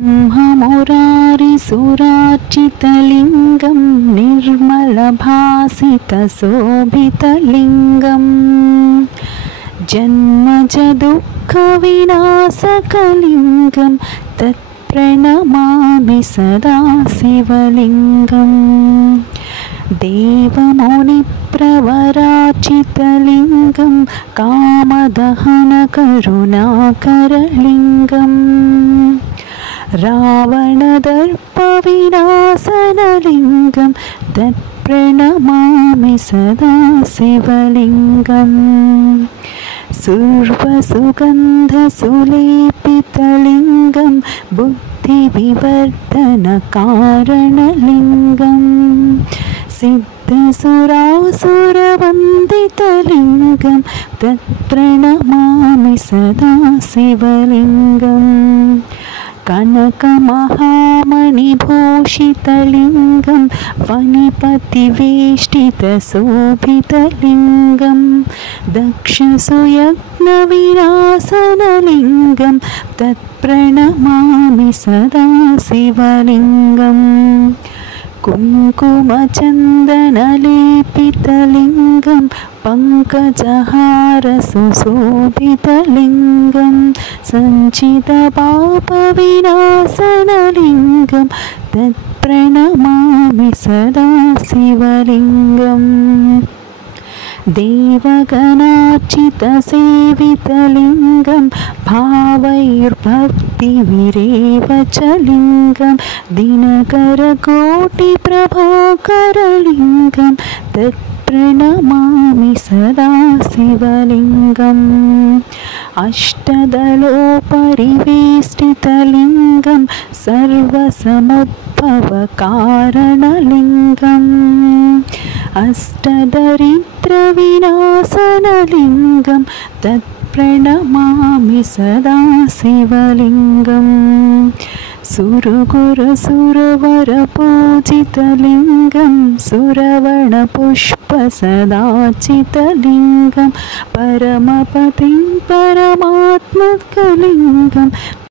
ब्रह्ममुरारिसुरार्चितलिङ्गं निर्मलभासितशोभितलिङ्गं जन्मजदुःखविनाशकलिङ्गं तत्प्रणमामि सदा शिवलिङ्गम् देवमुनिप्रवरार्चितलिङ्गं कामदहनकरुणाकरलिङ्गम् रावणदर्पविनाशनलिङ्गं तत्प्रणमामि सदा शिवलिङ्गम् सर्वसुगन्धसुलेपितलिङ्गं बुद्धिविवर्धनकारणलिङ्गं सिद्धसुरासुरवन्दितलिङ्गं तत्प्रणमामि सदा शिवलिङ्गम् कनकमहामणिभूषितलिङ्गं फणिपतिवेष्टितशोभितलिङ्गं दक्षसुयज्ञविनाशनलिङ्गं तत्प्रणमामि सदा शिवलिङ्गम् कुङ्कुमचन्दनलेपितलिङ्गं पङ्कजहारसुशोभितलिङ्गं सञ्चितपापविनाशनलिङ्गं तत्प्रणमामि सदा शिवलिङ्गम् देवगणार्चितसेवितलिङ्गं भावैर्भक्तिविरेवचलिङ्गं दिनकरकोटिप्रभाकरलिङ्गं तत्प्रणमामि सदा शिवलिङ्गम् अष्टदलोपरिवेष्टितलिङ्गं सर्वसमुद्भवकारणलिङ्गम् अष्टदरिद्रविनाशनलिङ्गं तत्प्रणमामि सदा शिवलिङ्गम् सुरगुरुसुरवरपूजितलिङ्गं सुरवणपुष्पसदाचितलिङ्गं परमपतिं परमात्मकलिङ्गं